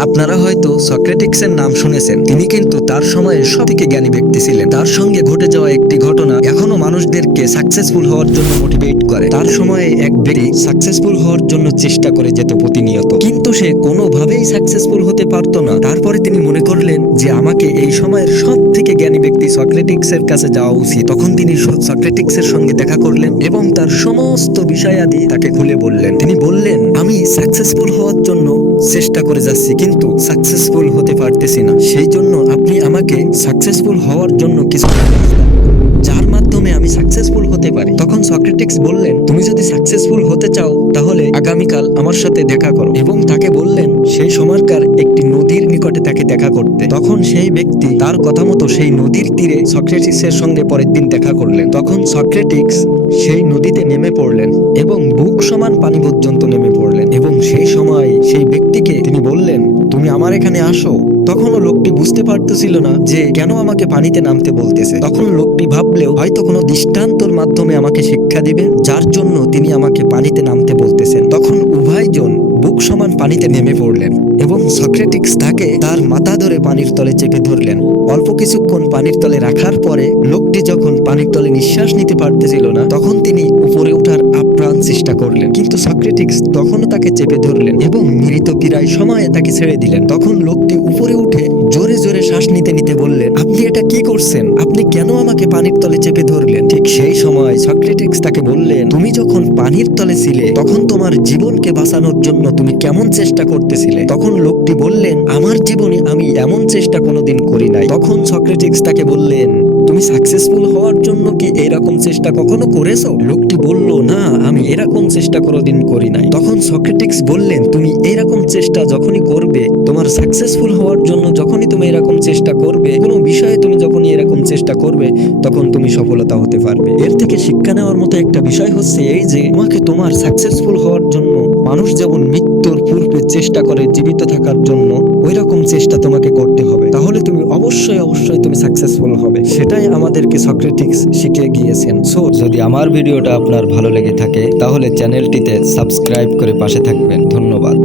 আপনারা হয়তো সক্রেটিক্সের নাম শুনেছেন। তিনি কিন্তু তার সময়ে সব থেকে জ্ঞানী ব্যক্তি ছিলেন। তার সঙ্গে ঘটে যাওয়া একটি ঘটনা এখনও মানুষদেরকে সাকসেসফুল হওয়ার জন্য মোটিভেট করে। তার সময়ে এক ব্যক্তি সাকসেসফুল হওয়ার জন্য চেষ্টা করে যেত প্রতিনিয়ত। কিন্তু সে কোনোভাবেই সাকসেসফুল হতে পারতো না। তারপরে তিনি মনে করলেন যে আমাকে এই সময়ের সব থেকে জ্ঞানী ব্যক্তি সক্রেটিক্সের কাছে যাওয়া উচিত। তখন তিনি সক্রেটিক্সের সঙ্গে দেখা করলেন এবং তার সমস্ত বিষয়াদি তাকে খুলে বললেন। তিনি বললেন, আমি সাকসেসফুল হওয়ার জন্য চেষ্টা করে যাচ্ছি, কিন্তু সাকসেসফুল হতে পারতেছি না। সেই জন্য আপনি আমাকে সাকসেসফুল হওয়ার জন্য কিছু যার মাধ্যমে আমি সাকসেসফুল হতে পারি। তখন সক্রেটিক্স বললেন, তুমি যদি সাকসেসফুল হতে চাও, তাহলে আগামীকাল আমার সাথে দেখা করো। এবং তাকে বললেন, সেই সময়কার একটি নদীর নিকটে তাকে দেখা করতে। তখন সেই ব্যক্তি তার কথা মতো সেই নদীর তীরে সক্রেটিক্সের সঙ্গে পরের দিন দেখা করলেন। তখন সক্রেটিক্স সেই নদীতে নেমে পড়লেন এবং বুক সমান পানি পর্যন্ত নেমে পড়লেন। সেই সময় সেই ব্যক্তিকে তিনি বললেন, তুমি আমার এখানে আসো। তখনও লোকটি বুঝতে পারতেছিল না যে কেন আমাকে পানিতে নামতে বলতেছে। তখন লোকটি ভাবলেও হয়তো কোনো দৃষ্টান্তর মাধ্যমে আমাকে শিক্ষা দিবে, যার জন্য তিনি আমাকে পানিতে নামতে বলতেছেন। তখন উভয়জন বুক সমান পানিতে নেমে পড়লেন এবং সক্রেটিক্স তাকে তার মাথা ধরে পানির তলে চেপে ধরলেন। অল্প কিছুক্ষণ পানির তলে রাখার পরে লোকটি যখন পানির তলে নিঃশ্বাস নিতে পারতেছিল না, তখন তিনি চেষ্টা করলেন। কিন্তু সক্রেটিক্স তখনও তাকে চেপে ধরলেন এবং মৃত প্রায় সময়ে তাকে ছেড়ে দিলেন। তখন লোকটি উপরে উঠে জোরে জোরে শ্বাস নিতে নিতে বললেন, আপনি এটা কি করছেন? আপনি কেন আমাকে পানির তলে চেপে ধরলেন? ঠিক সেই সময় সক্রেটিক্স তাকে বললেন, তুমি যখন পানির তলে ছিলে, তখন তোমার জীবনকে বাঁচানোর জন্য তুমি কেমন চেষ্টা করতেছিলে? তখন লোকটি বললেন, আমার জীবনে আমি এমন চেষ্টা কোনোদিন করি নাই। তখন সক্রেটিক্স তাকে বললেন তুমি সাকসেসফুল হওয়ার জন্য কি এরকম চেষ্টা কখনো করেছ? লোকটি বলল, না, আমি এরকম চেষ্টা কোনোদিন করি নাই। তখন সক্রেটিক্স বললেন, তুমি এরকম চেষ্টা যখনই করবে, তোমার সাকসেসফুল হওয়ার জন্য যখনই তুমি এরকম চেষ্টা করবে, কোনো বিষয়ে তুমি যখনই এরকম চেষ্টা করবে, তখন তুমি সফলতা হতে পারবে। এর থেকে শিক্ষা নেওয়ার মতো একটা বিষয় হচ্ছে এই যে, তোমাকে তোমার সাকসেসফুল হওয়ার জন্য মানুষ যেমন মৃত্যুর পূর্বে চেষ্টা করে জীবিত থাকার জন্য ওই রকম চেষ্টা তোমাকে করতে হবে। অবশ্যই অবশ্যই তুমি সাকসেসফুল হবে। সেটাই আমাদেরকে সক্রেটিক্স শিখিয়ে গিয়েছেন। সো যদি আমার ভিডিওটা আপনার ভালো লেগে থাকে, তাহলে চ্যানেলটিতে সাবস্ক্রাইব করে পাশে থাকবেন। ধন্যবাদ।